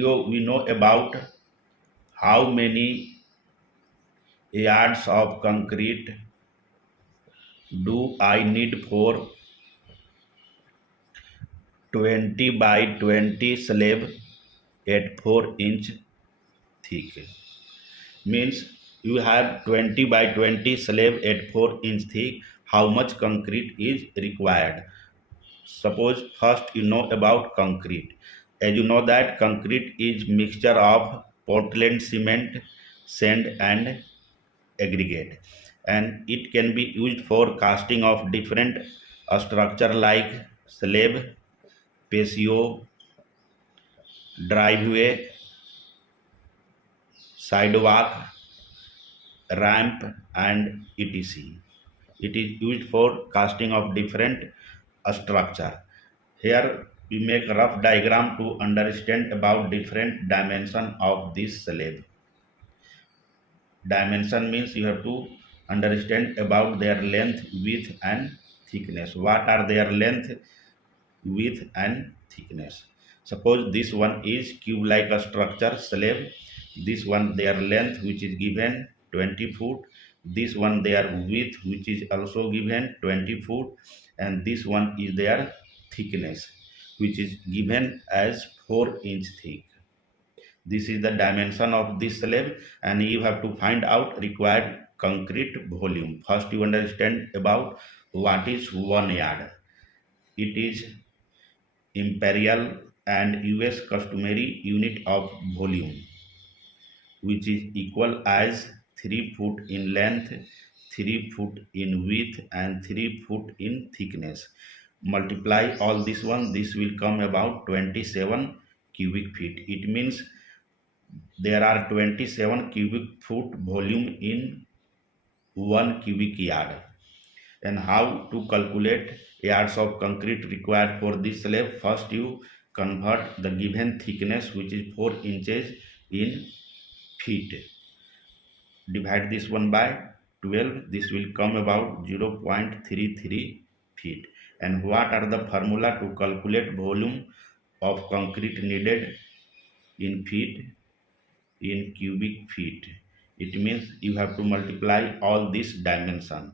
video we know about how many yards of concrete do I need for 20 by 20 slab at 4-inch thick. Means you have 20 by 20 slab at 4-inch thick. How much concrete is required? Suppose first you know about concrete. As you know that concrete is mixture of Portland cement, sand and aggregate, and it can be used for casting of different structure like slab, patio, driveway, sidewalk, ramp and etc. It is used for casting of different structure. Here we make a rough diagram to understand about different dimension of this slab. Dimension means you have to understand about their length, width and thickness. What are their length, width and thickness? Suppose this one is cube like a structure slab. This one their length which is given 20 foot. This one their width which is also given 20 foot, and this one is their thickness which is given as 4-inch thick. This is the dimension of this slab, and you have to find out required concrete volume. First you understand about what is 1 yard. It is imperial and US customary unit of volume, which is equal as 3 foot in length, 3 foot in width and 3 foot in thickness. Multiply all this one, this will come about 27 cubic feet. It means there are 27 cubic foot volume in 1 cubic yard. And how to calculate yards of concrete required for this slab? First you convert the given thickness which is 4 inches in feet. Divide this one by 12. This will come about 0.33 feet. And what are the formula to calculate volume of concrete needed in feet? In cubic feet. It means you have to multiply all this dimension.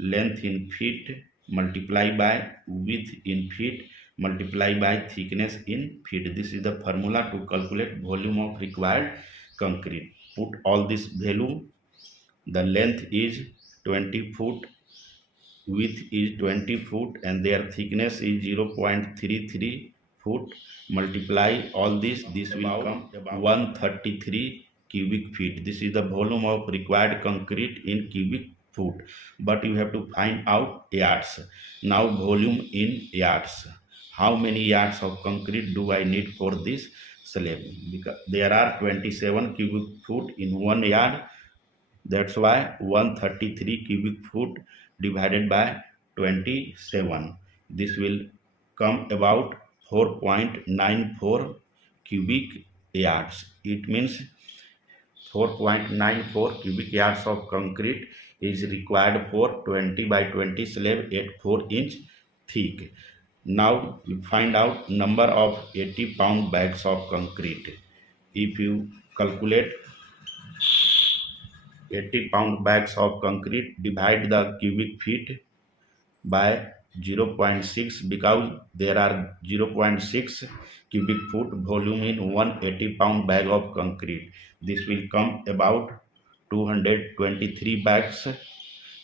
Length in feet multiply by width in feet multiply by thickness in feet. This is the formula to calculate volume of required concrete. Put all this value. The length is 20 foot, width is 20 foot and their thickness is 0.33 foot. Multiply all this will come about 133 cubic feet. This is the volume of required concrete in cubic foot, but you have to find out yards. Now volume in yards. How many yards of concrete do I need for this slab? Because there are 27 cubic foot in 1 yard. That's why 133 cubic foot divided by 27. This will come about 4.94 cubic yards. It means 4.94 cubic yards of concrete is required for 20 by 20 slab at 4-inch thick. Now we find out number of 80-pound bags of concrete. If you calculate 80-pound bags of concrete, divide the cubic feet by 0.6 because there are 0.6 cubic foot volume in 180-pound bag of concrete. This will come about 223 bags.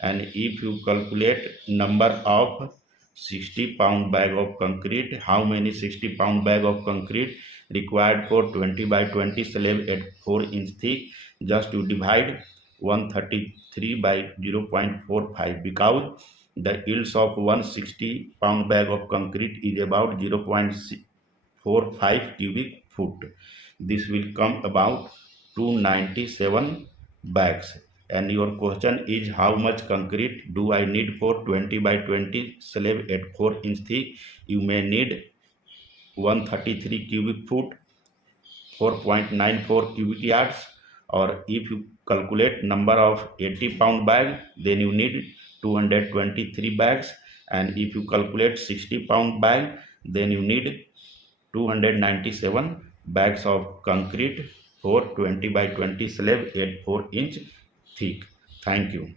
And if you calculate number of 60-pound bag of concrete, how many 60-pound bag of concrete required for 20 by 20 slab at 4-inch thick, just you divide 133 by 0.45 because the yields of 160-pound bag of concrete is about 0.45 cubic foot. This will come about 297 bags. And your question is how much concrete do I need for 20 by 20 slab at 4-inch thick? You may need 133 cubic foot, 4.94 cubic yards, or if you calculate number of 80-pound bag, then you need 223 bags, and if you calculate 60-pound bag, then you need 297 bags of concrete for 20 by 20 slab at 4 inch thick. Thank you.